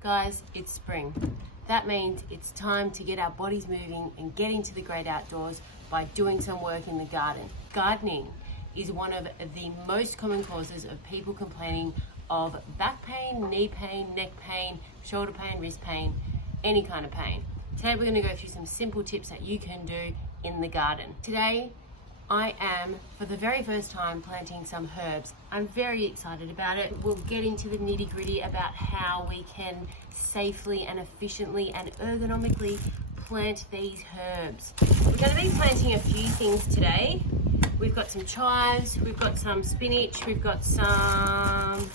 Guys, it's spring. That means it's time to get our bodies moving and get into the great outdoors by doing some work in the garden. Gardening is one of the most common causes of people complaining of back pain, knee pain, neck pain, shoulder pain, wrist pain, any kind of pain. Today we're going to go through some simple tips that you can do in the garden. Today I am, for the very first time, planting some herbs. I'm very excited about it. We'll get into the nitty-gritty about how we can safely and efficiently and ergonomically plant these herbs. We're going to be planting a few things today. We've got some chives, we've got some spinach, we've got some...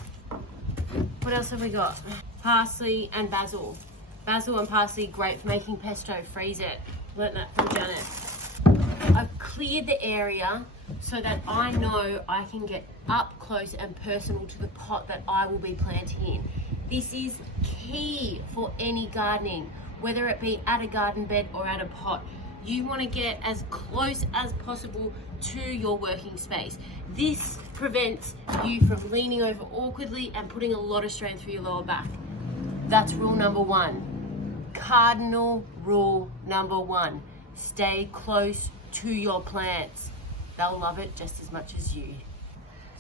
what else have we got? Parsley and basil. Basil and parsley, great for making pesto. Freeze it. Learned that from Janet. I've cleared the area so that I know I can get up close and personal to the pot that I will be planting in. This is key for any gardening, whether it be at a garden bed or at a pot. You want to get as close as possible to your working space. This prevents you from leaning over awkwardly and putting a lot of strain through your lower back. That's rule number one. Cardinal rule number one. Stay close to your plants. They'll love it just as much as you.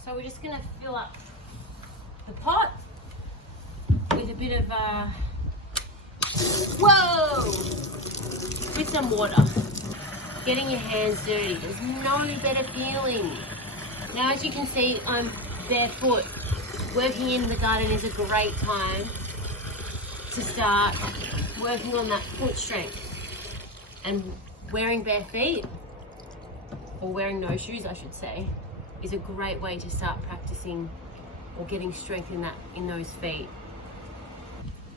So we're just going to fill up the pot with a bit of with some water. Getting your hands dirty, there's no better feeling. Now as you can see, I'm barefoot. Working in the garden is a great time to start working on that foot strength. And wearing bare feet, or wearing no shoes I should say, is a great way to start practicing or getting strength in those feet.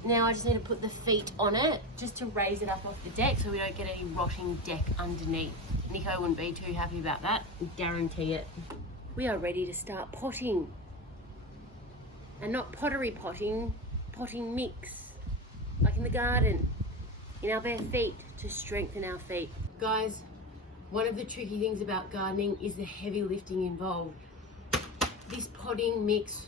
Now I just need to put the feet on it just to raise it up off the deck so we don't get any rotting deck underneath. Nico wouldn't be too happy about that, I guarantee it. We are ready to start potting. And not pottery potting, potting mix, like in the garden, in our bare feet to strengthen our feet. Guys, one of the tricky things about gardening is the heavy lifting involved. This potting mix,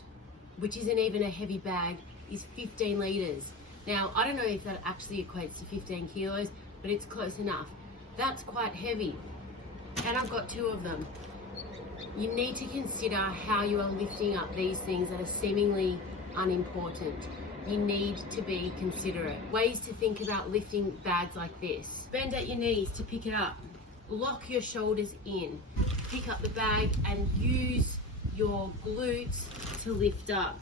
which isn't even a heavy bag, is 15 litres. Now, I don't know if that actually equates to 15 kilos, but it's close enough. That's quite heavy, and I've got 2 of them. You need to consider how you are lifting up these things that are seemingly unimportant. You need to be considerate. Ways to think about lifting bags like this. Bend at your knees to pick it up. Lock your shoulders in. Pick up the bag and use your glutes to lift up,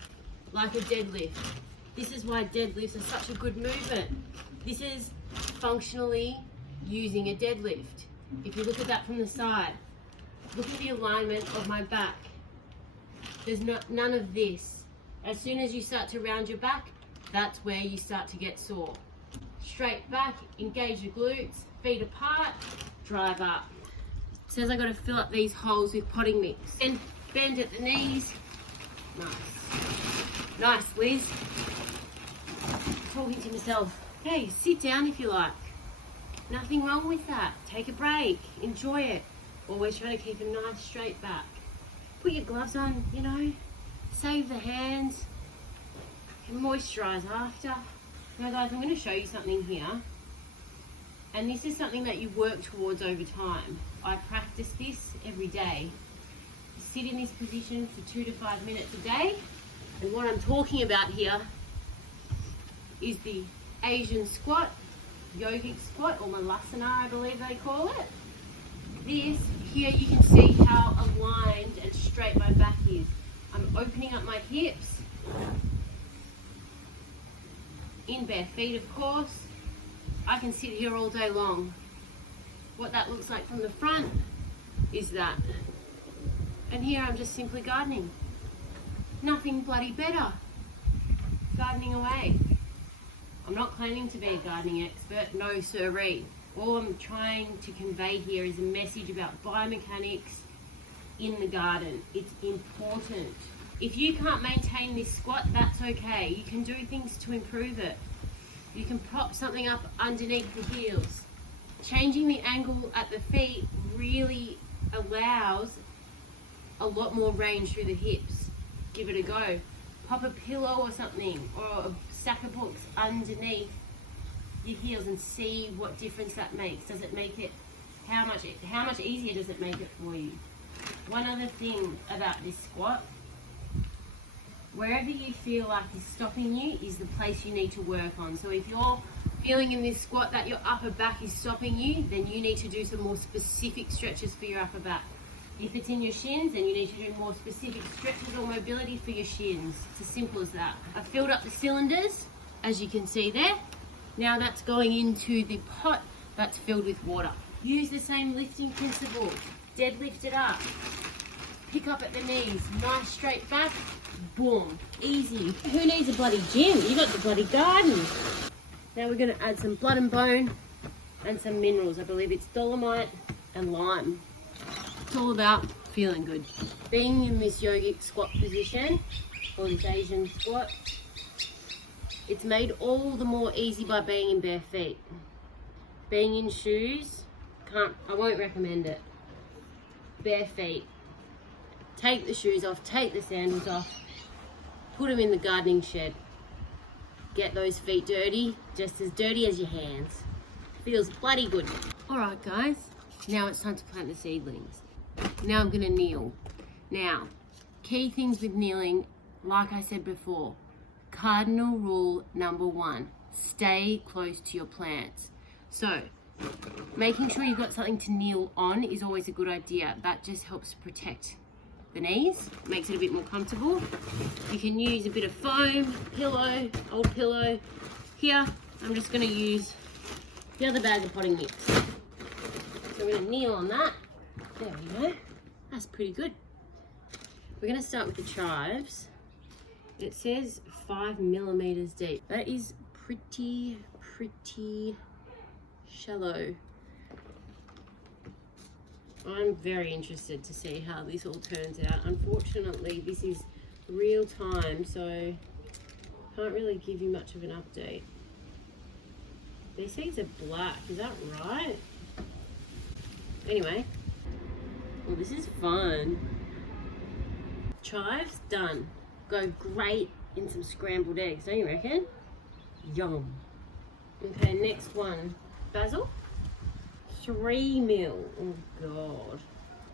like a deadlift. This is why deadlifts are such a good movement. This is functionally using a deadlift. If you look at that from the side, look at the alignment of my back. There's none of this. As soon as you start to round your back, that's where you start to get sore. Straight back, engage your glutes, feet apart, drive up. It says I got to fill up these holes with potting mix. And bend at the knees. Nice. Nice, Liz. Talking to myself. Hey, sit down if you like. Nothing wrong with that. Take a break. Enjoy it. Always trying to keep a nice straight back. Put your gloves on, you know. Save the hands. And moisturize after. Now guys, I'm going to show you something here, and this is something that you work towards over time. I practice this every day. Sit in this position for 2 to 5 minutes a day, and what I'm talking about here is the Asian squat, yogic squat, or malasana I believe they call it. This here, you can see how aligned and straight my back is. I'm opening up my hips, in bare feet of course. I can sit here all day long. What that looks like from the front is that. And here I'm just simply gardening. Nothing bloody better. Gardening away. I'm not claiming to be a gardening expert, no siree. All I'm trying to convey here is a message about biomechanics in the garden. It's important. If you can't maintain this squat, that's okay. You can do things to improve it. You can prop something up underneath the heels. Changing the angle at the feet really allows a lot more range through the hips. Give it a go. pop a pillow or something, or a stack of books underneath your heels and see what difference that makes. Does it make it, how much easier does it make it for you? One other thing about this squat, wherever you feel like is stopping you is the place you need to work on. So if you're feeling in this squat that your upper back is stopping you, then you need to do some more specific stretches for your upper back. If it's in your shins, then you need to do more specific stretches or mobility for your shins. It's as simple as that. I've filled up the cylinders, as you can see there. Now that's going into the pot that's filled with water. Use the same lifting principle. Deadlift it up. Pick up at the knees. Nice straight back. Boom. Easy. Who needs a bloody gym? You got the bloody garden. Now we're going to add some blood and bone and some minerals. I believe it's dolomite and lime. It's all about feeling good. Being in this yogic squat position, or this Asian squat, it's made all the more easy by being in bare feet. Being in shoes, I won't recommend it. Bare feet. Take the shoes off, take the sandals off, put them in the gardening shed. Get those feet dirty, just as dirty as your hands. Feels bloody good. All right, guys, now it's time to plant the seedlings. Now I'm gonna kneel. Now, key things with kneeling, like I said before, cardinal rule number 1, stay close to your plants. So, making sure you've got something to kneel on is always a good idea. That just helps protect the knees, makes it a bit more comfortable. You can use a bit of foam, pillow, old pillow. Here, I'm just gonna use the other bag of potting mix. So we're gonna kneel on that. There we go. That's pretty good. We're gonna start with the chives. It says 5 millimeters deep. That is pretty shallow. I'm very interested to see how this all turns out. Unfortunately, this is real time, so can't really give you much of an update. These seeds are black, is that right? Anyway, well, this is fun. Chives done. Go great in some scrambled eggs, don't you reckon? Yum. Okay, next one, basil. 3 mil. Oh god.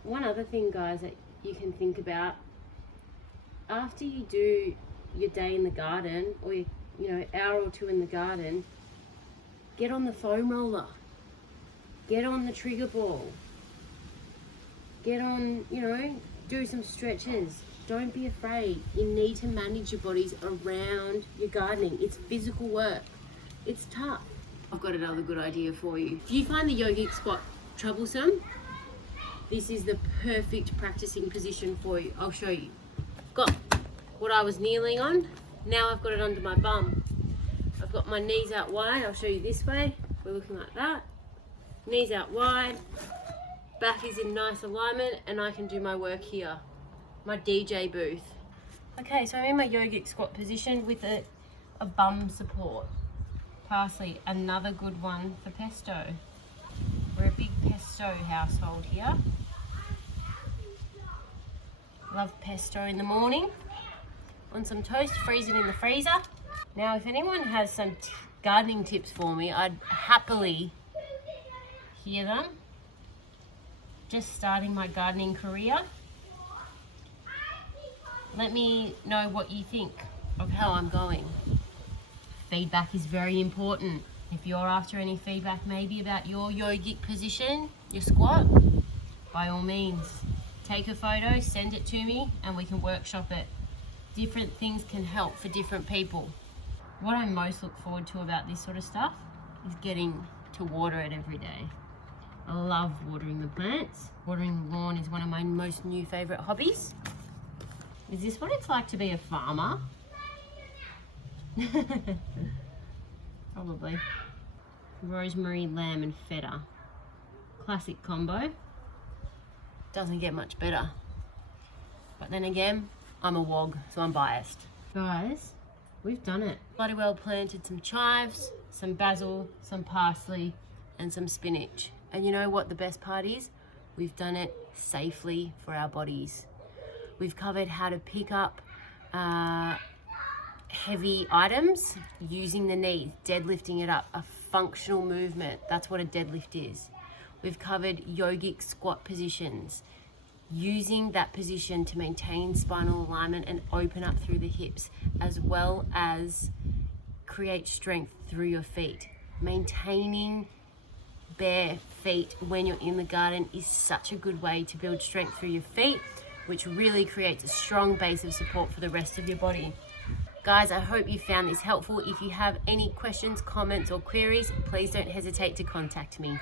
One other thing, guys, that you can think about, after you do your day in the garden, or your, hour or two in the garden, get on the foam roller, get on the trigger ball, get on, do some stretches. Don't be afraid. You need to manage your bodies around your gardening. It's physical work. It's tough. I've got another good idea for you. If you find the yogic squat troublesome, this is the perfect practicing position for you. I'll show you. Got what I was kneeling on. Now I've got it under my bum. I've got my knees out wide. I'll show you this way. We're looking like that. Knees out wide. Back is in nice alignment, and I can do my work here. My DJ booth. Okay, so I'm in my yogic squat position with a bum support. Parsley, another good one for pesto. We're a big pesto household here. Love pesto in the morning. On some toast, freeze it in the freezer. Now, if anyone has some gardening tips for me, I'd happily hear them. Just starting my gardening career. Let me know what you think of how I'm going. Feedback is very important. If you're after any feedback maybe about your yogic position, your squat, by all means, take a photo, send it to me, and we can workshop it. Different things can help for different people. What I most look forward to about this sort of stuff is getting to water it every day. I love watering the plants. Watering the lawn is one of my most new favorite hobbies. Is this what it's like to be a farmer? Probably. Rosemary, lamb and feta. Classic combo. Doesn't get much better. But then again, I'm a wog, so I'm biased. Guys, we've done it. Bloody well planted some chives, some basil, some parsley and some spinach. And you know what the best part is? We've done it safely for our bodies. We've covered how to pick up heavy items using the knees, deadlifting it up, a functional movement. That's what a deadlift is. We've covered yogic squat positions, using that position to maintain spinal alignment and open up through the hips, as well as create strength through your feet. Maintaining bare feet when you're in the garden is such a good way to build strength through your feet, which really creates a strong base of support for the rest of your body. Guys, I hope you found this helpful. If you have any questions, comments, or queries, please don't hesitate to contact me.